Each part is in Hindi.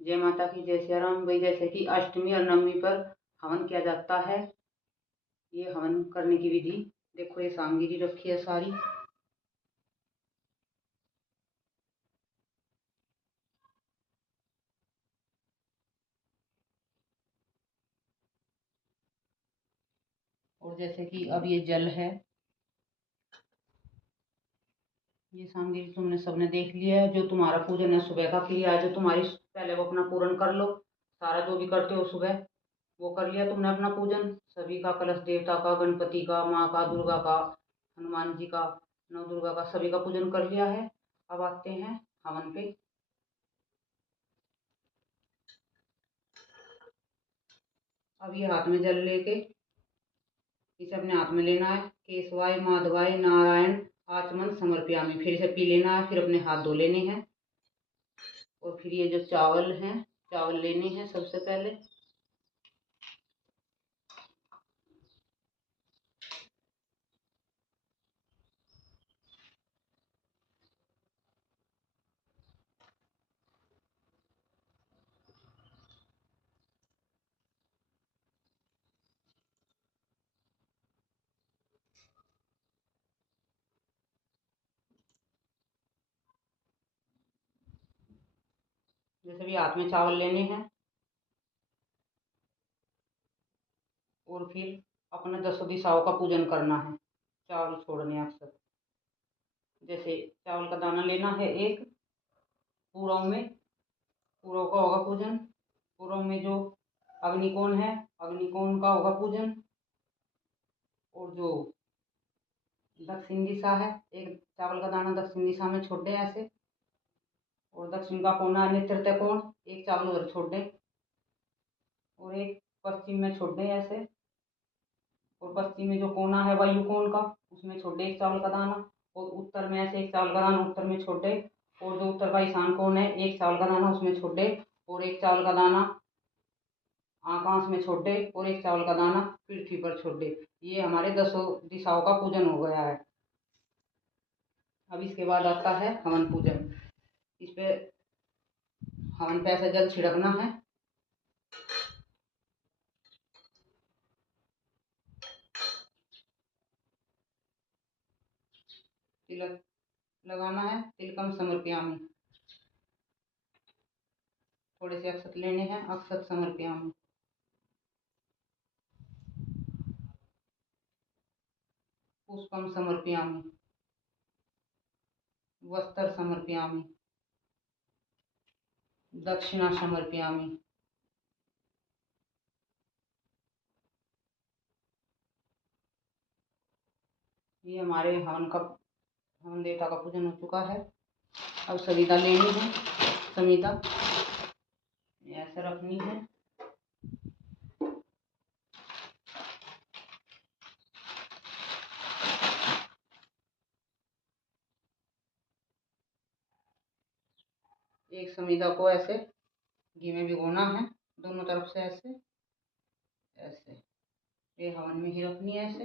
जय माता की, जय श्री राम। भाई जैसे कि अष्टमी और नवमी पर हवन किया जाता है, ये हवन करने की विधि देखो। ये सामग्री रखी है सारी। और जैसे कि अब ये जल है, ये सामग्री तुमने सबने देख लिया है। जो तुम्हारा पूजन है सुबह का किया है, जो तुम्हारी पहले वो अपना पूर्ण कर लो। सारा जो भी करते हो सुबह वो कर लिया तुमने अपना पूजन सभी का, कलश देवता का, गणपति का, माँ का, दुर्गा का, हनुमान जी का, नव दुर्गा का, सभी का पूजन कर लिया है। अब आते हैं हवन पे। अब ये हाथ में जल लेके इसे अपने हाथ में लेना है। केशवाय माधवाय नारायण आचमन समर्पयामि, फिर इसे पी लेना है। फिर अपने हाथ धो लेने हैं। और फिर ये जो चावल हैं, चावल लेने हैं सबसे पहले। जैसे भी हाथ में चावल लेने हैं और फिर अपने 10 दिशाओं का पूजन करना है। चावल छोड़ने अक्सर, जैसे चावल का दाना लेना है एक। पूरब में, पूरब का होगा पूजन। पूरब में जो अग्निकोण है, अग्निकोण का होगा पूजन। और जो दक्षिण दिशा है, एक चावल का दाना दक्षिण दिशा में छोड़ दें ऐसे। और दक्षिण का कोना है नेत्र कोण, एक चावल उधर छोड़ दें। और एक पश्चिम में छोड़ दें ऐसे। और पश्चिम में जो कोना है वायु कोण का, उसमें छोड़ दे एक चावल का दाना। और उत्तर में ऐसे एक चावल का दाना उत्तर में छोड़ दे। और जो उत्तर का ईशान कोण है, एक चावल का दाना उसमें छोड़ दे। और एक चावल का दाना आकाश में छोड़ दे। और एक चावल का दाना पृथ्वी पर छोड़ दे। ये हमारे 10 दिशाओं का पूजन हो गया है। अब इसके बाद आता है हवन पूजन। इस पे हवन पे ऐसे जल छिड़कना है। तिलक लगाना है। तिलकम समर्पयामि, थोड़े से अक्षत लेने हैं। अक्षत समर्पयामि, पुष्पम समर्पयामि, वस्त्र समर्पयामि, दक्षिणा समर्पयामि। ये हमारे हवन देवता का पूजन हो चुका है। अब सविता लेनी है। समिता ऐसे रखनी है। एक समिता को ऐसे घी में भिगोना है, दोनों तरफ से ऐसे ऐसे। ये हवन में ही रखनी है ऐसे।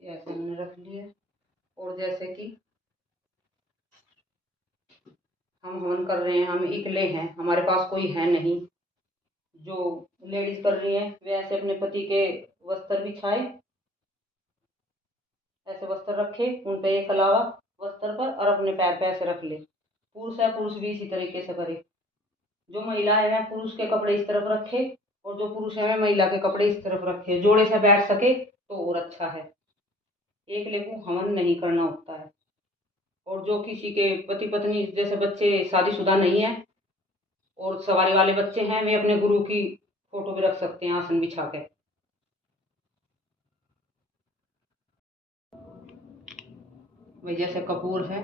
ये ऐसे हमने रख लिए। और जैसे कि हम हवन कर रहे हैं, हम इकले हैं, हमारे पास कोई है नहीं। जो लेडीज कर रही है वे ऐसे अपने पति के वस्त्र बिछाए, ऐसे वस्त्र रखे, उन पे एक अलावा वस्त्र पर, और अपने पैर पे ऐसे रख ले। पुरुष है, पुरुष भी इसी तरीके से करे। जो महिला है वह पुरुष के कपड़े इस तरफ रखे, और जो पुरुष है वह महिला के कपड़े इस तरफ रखे। जोड़े से बैठ सके तो और अच्छा है। एक लेखू हवन नहीं करना होता है। और जो किसी के पति पत्नी जैसे बच्चे शादीशुदा नहीं है और सवारी वाले बच्चे हैं, वे अपने गुरु की फोटो भी रख सकते हैं आसन बिछा के। वही जैसे कपूर है,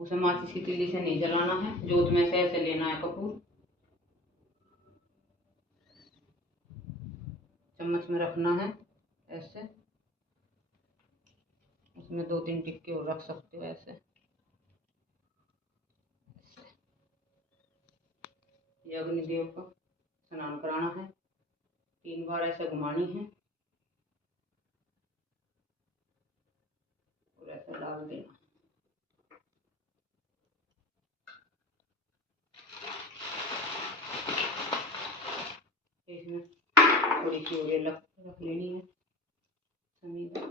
उसे माचिस की तिल्ली से नहीं जलाना है, जोत में से ऐसे लेना है कपूर। चम्मच में रखना है ऐसे। उसमें 2-3 टिक्के और रख सकते हो ऐसे। ये अग्निदेव का स्नान कराना है, 3 बार ऐसे घुमानी है। डाल देना। इसमें थोड़ी सी ऑयल रख लेनी है समीर।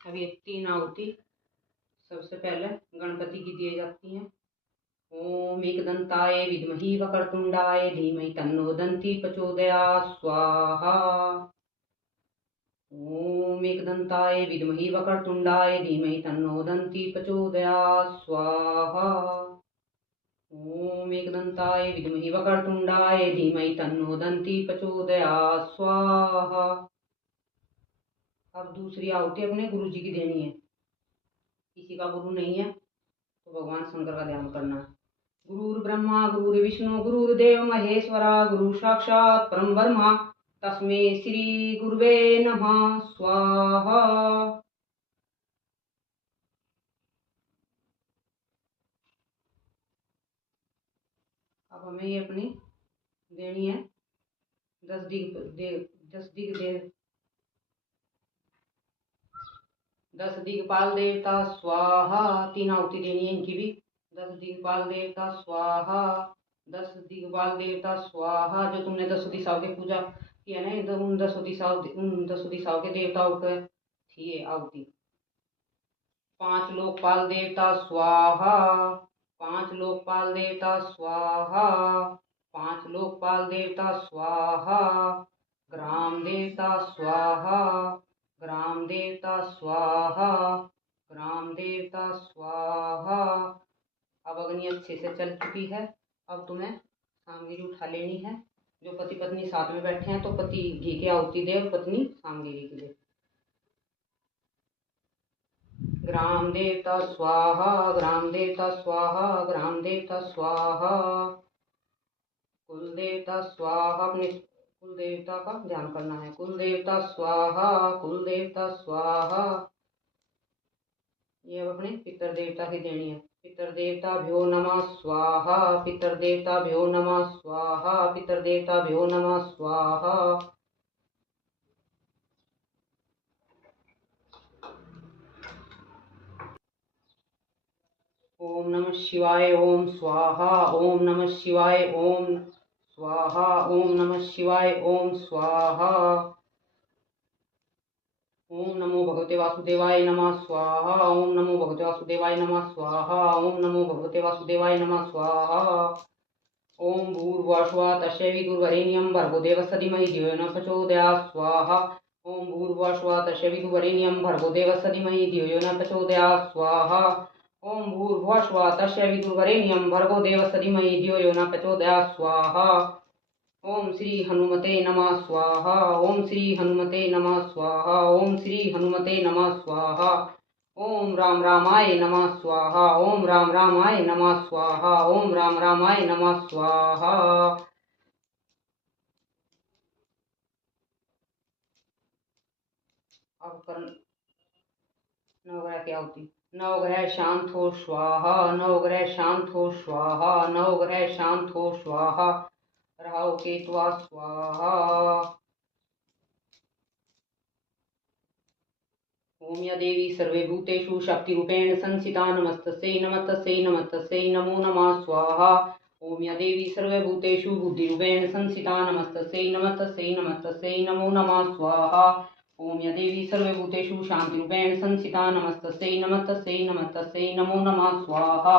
अब ये 3 आहुति सबसे पहले गणपति की दी जाती हैं। ओम एकदंताय विद्महि वक्रतुंडाय धीमहि तन्नो दन्ति प्रचोदयात् स्वाहा। ओम एकदंताय विद्महि वक्रतुंडाय धीमहि तन्नो दन्ति प्रचोदयात् स्वाहा। ओम एकदंताय विद्महि वक्रतुंडाय धीमहि तन्नो दन्ति प्रचोदयात् स्वाहा। अब दूसरी आहुति अपने गुरु जी की देनी है। किसी का गुरु नहीं है तो भगवान शंकर का ध्यान करना है। गुरुर् ब्रह्मा गुरुर्विष्णु गुरुर्देव महेश्वरा गुरु साक्षात् परम ब्रह्मा तस्मै श्री गुरुवे नमः स्वाहा। अब हमें ये अपनी देनी है 10 दिक्पाल देवता स्वाहा। 3 आहुति देनी है इनकी भी। 10 दिक्पाल देवता स्वाहा, 10 दिक्पाल देवता स्वाहा। जो तुमने 10 दिशाओं की पूजा की है ना, उन 10 दिशाओं के देवताओं के थी ये आहुति। 5 लोकपाल देवता स्वाहा, 5 लोकपाल देवता स्वाहा, 5 लोकपाल देवता स्वाहा। ग्राम देवता स्वाहा, ग्राम देवता स्वाहा, ग्राम देवता स्वाहा। अब अग्नि अच्छे से चल चुकी है। अब तुम्हें सामग्री उठा लेनी है। जो पति पत्नी साथ में बैठे हैं तो पति घी की आहुति दे और पत्नी सामग्री की दे। ग्राम देवता स्वाहा, ग्राम देवता स्वाहा, ग्राम देवता स्वाहा। कुल देवता स्वाहा, अपने कुल देवता का ध्यान करना है। कुल देवता स्वाहा, कुल देवता स्वाहा। ये अब अपने पितर देवता की देनी है। पितर देवता भ्यो नमः स्वाहा, पितर देवता भ्यो नमः स्वाहा, पितर देवता भ्यो नमः स्वाहा। ओम नमः शिवाय ओम स्वाहा, ओम नमः शिवाय ओम स्वाहा, ओम नमः शिवाय ओम स्वाहा। ओम नमो भगवते वासुदेवाय नमः स्वाहा, ओम नमो भगवते वासुदेवाय नमः स्वाहा, ओम नमो भगवते वासुदेवाय नमः स्वाहा। ओम भूर्भुवः तस्य विदुर्वरेण्यं भर्गो देवस्य धीमहि धियो यो न प्रचोदयात् स्वाहा। ओम भूर्भुवः तस्य विदुर्वरेण्यं भर्गो देवस्य धीमहि धियो यो न प्रचोदयात् स्वाहा। ओम भूर्भुवः तस्य विदुर्वरेण्यं भर्गो देवस्य धीमहि धियो यो न प्रचोदयात् स्वाहा। ओम श्री हनुमते नमः स्वाहा, ओम श्री हनुमते नमः स्वाहा, ओम श्री हनुमते नमः स्वाहा। ओम राम रामाय नमः स्वाहा, ओम राम रामाय नमः स्वाहा, ओम राम रामाय नमः स्वाहा। अब कर नवग्रह की आहुति। नवग्रह शांत हो स्वाहा, नवग्रह शांत हो स्वाहा, नवग्रह शांत हो स्वाहा। राहु केतुआ स्वाहा। ओम या देवी सर्वे भूतेषु शक्तिरूपेण संस्थिता नमस्तस्यै नमस्तस्यै नमस्तस्यै नमो नमः स्वाहा। ओम या देवी सर्वे भूतेषु बुद्धिरूपेण संस्थिता नमस्तस्यै नमस्तस्यै नमस्तस्यै नमो नमः स्वाहा। ओम या देवी सर्वे भूतेषु शांतिरूपेण संस्थिता नमस्तस्यै नमस्तस्यै नमस्तस्यै नमो नमः स्वाहा।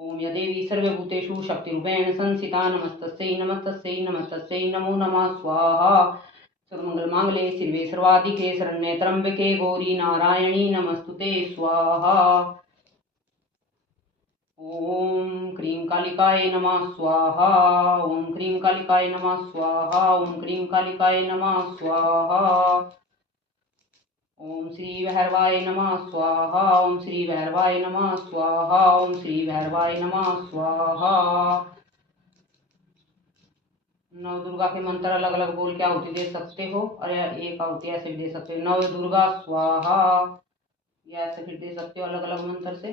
ओम या देवी सर्वे भूतेषु शक्तिरूपेण संस्थिता नमस्तस्यै नमस्तस्यै नमस्तस्यै नमो नमः स्वाहा। सर्वमंगल मांगल्ये शिवे सर्वाधिके शरण्ये त्र्यंबके गौरी नारायणी नमस्तुते स्वाहा। ओम क्रीं कालिकाय नमः स्वाहा, ओम क्रीं कालिकाय नमः स्वाहा, ओम क्रीं कालिकाय नमः स्वाहा। ओम श्री भैरवाय नमः स्वाहा, ओम श्री भैरवाय नमः स्वाहा, ओम श्री भैरवाय नमः स्वाहा। नव दुर्गा के मंत्र अलग अलग बोल के आहुति दे सकते हो और एक आहुति ऐसे भी दे सकते हो। नव दुर्गा स्वाहा, या ऐसे फिर दे सकते हो अलग अलग मंत्र से।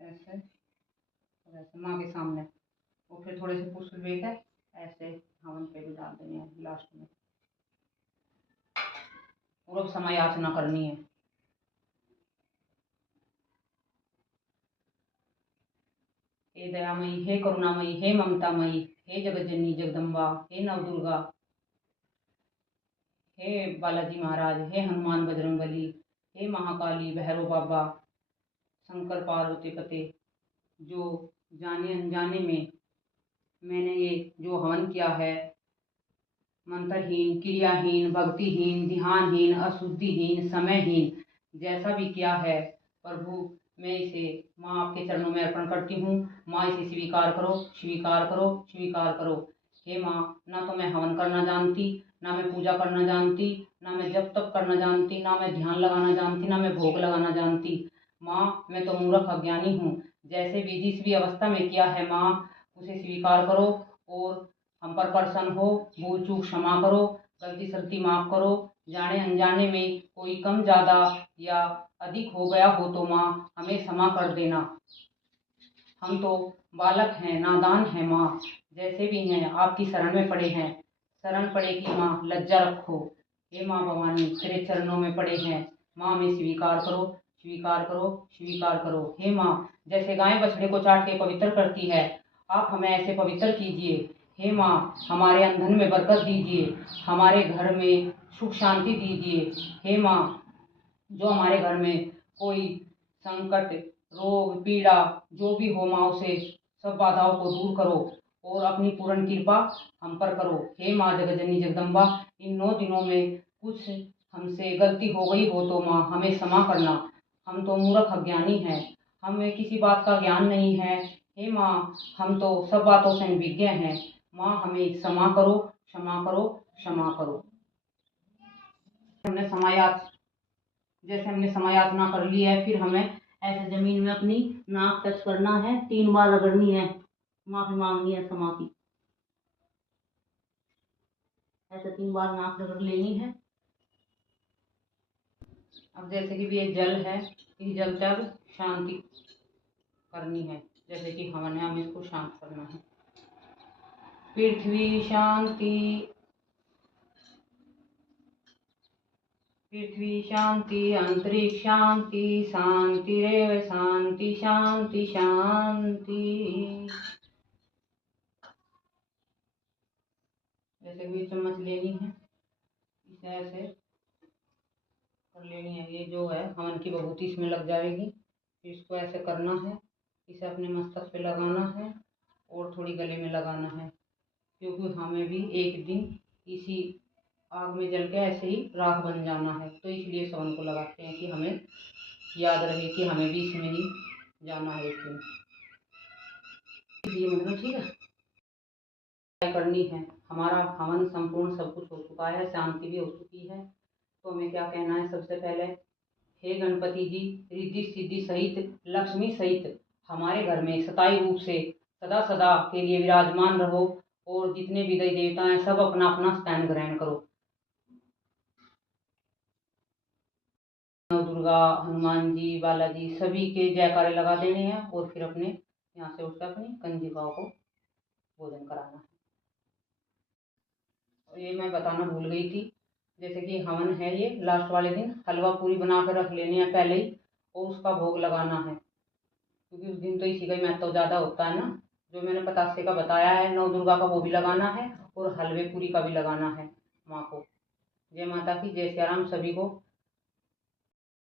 ऐसे और ऐसे माँ के सामने, और फिर थोड़े से पुष्प लेकर ऐसे हवन पे भी डाल देंगे लास्ट में। और अब समय याचना करनी है। हे दयामयी, हे करुणामयी, हे ममतामयी, हे जगज्जननी जगदम्बा, हे नवदुर्गा, हे बालाजी महाराज, हे हनुमान बजरंगबली, हे महाकाली भैरव बाबा, शंकर पार्वती पते, जो जाने अनजाने में मैंने ये जो हवन किया है, मंत्रहीन, क्रियाहीन, भक्तिहीन, ध्यानहीन, अशुद्धिहीन, समयहीन, जैसा भी किया है प्रभु, मैं इसे माँ आपके चरणों में अर्पण करती हूँ। माँ इसे स्वीकार करो, स्वीकार करो, स्वीकार करो। हे माँ, ना तो मैं हवन करना जानती, ना मैं पूजा करना जानती, ना मैं जप तप करना जानती, ना मैं ध्यान लगाना जानती, ना मैं भोग लगाना जानती। माँ, मैं तो मूर्ख अज्ञानी हूँ। जैसे भी जिस भी अवस्था में किया है माँ, उसे स्वीकार करो और हम पर प्रसन्न हो। भूल चूक क्षमा करो, गलती सलती माफ करो। जाने अनजाने में कोई कम ज्यादा या अधिक हो गया हो तो माँ हमें क्षमा कर देना। हम तो बालक हैं, नादान हैं माँ, जैसे भी हैं आपकी शरण में पड़े हैं। शरण पड़े की माँ लज्जा रखो। हे माँ भवानी, तेरे चरणों में पड़े हैं माँ, हमें स्वीकार करो, स्वीकार करो, स्वीकार करो। हे माँ, जैसे गाय बछड़े को चाट के पवित्र करती है, आप हमें ऐसे पवित्र कीजिए। हे माँ, हमारे अंधन में बरकत दीजिए, हमारे घर में सुख शांति दीजिए। हे माँ, जो हमारे घर में कोई संकट, रोग, पीड़ा जो भी हो माँ, उसे सब बाधाओं को दूर करो और अपनी पूर्ण कृपा हम पर करो। हे माँ जगज्जननी जगदम्बा, इन 9 दिनों में कुछ हमसे गलती हो गई हो तो माँ हमें क्षमा करना। हम तो मूर्ख अज्ञानी हैं, हमें किसी बात का ज्ञान नहीं है। हे माँ, हम तो सब बातों से अनभिज्ञ हैं। माँ, हमें क्षमा करो, क्षमा करो, क्षमा करो। हमने समायात जैसे हमने समय याचना कर ली है, फिर हमें ऐसे जमीन में अपनी नाक टच करना है, 3 बार रगड़नी है, माफी मांगनी है क्षमा की। ऐसे 3 बार नाक रगड़ लेनी है। अब जैसे कि ये जल है, इस जल तक शांति करनी है, जैसे कि हवन है, हमें इसको शांत करना है। पृथ्वी शांति, पृथ्वी शांति, अंतरिक्ष शांति, शांतिरेव शांति, शांति शांति। जैसे भी चम्मच लेनी है, इसे ऐसे कर लेनी है। ये जो है हवन की विभूति इसमें लग जाएगी, फिर इसको ऐसे करना है, इसे अपने मस्तक पे लगाना है और थोड़ी गले में लगाना है, क्योंकि हमें भी एक दिन इसी आग में जल के ऐसे ही राख बन जाना है। तो इसलिए इस हवन को लगाते हैं कि हमें याद रहे कि हमें भी इसमें ही जाना है एक दिन। इसलिए मतलब ठीक है करनी है। हमारा हवन संपूर्ण सब कुछ हो चुका है, शांति भी हो चुकी है। तो हमें क्या कहना है सबसे पहले, हे गणपति जी, रिद्धि सिद्धि सहित, लक्ष्मी सहित हमारे घर में स्थायी रूप से सदा सदा के लिए विराजमान रहो और जितने भी देवी देवता हैं सब अपना अपना स्थान ग्रहण करो। दुर्गा, हनुमान जी, बालाजी सभी के जयकारे लगा देने हैं और फिर अपने यहाँ से उठकर अपनी कंजिकाओं को भोजन कराना है। और ये मैं बताना भूल गई थी, जैसे कि हवन है ये लास्ट वाले दिन हलवा पूरी बना कर रख लेने हैं पहले ही और उसका भोग लगाना है, क्योंकि उस दिन तो इसी का ही महत्व ज़्यादा होता है ना। जो मैंने पतासे का बताया है नौ दुर्गा का, वो भी लगाना है और हलवे पूरी का भी लगाना है माँ को। जय माता की, जय सिया राम, सभी को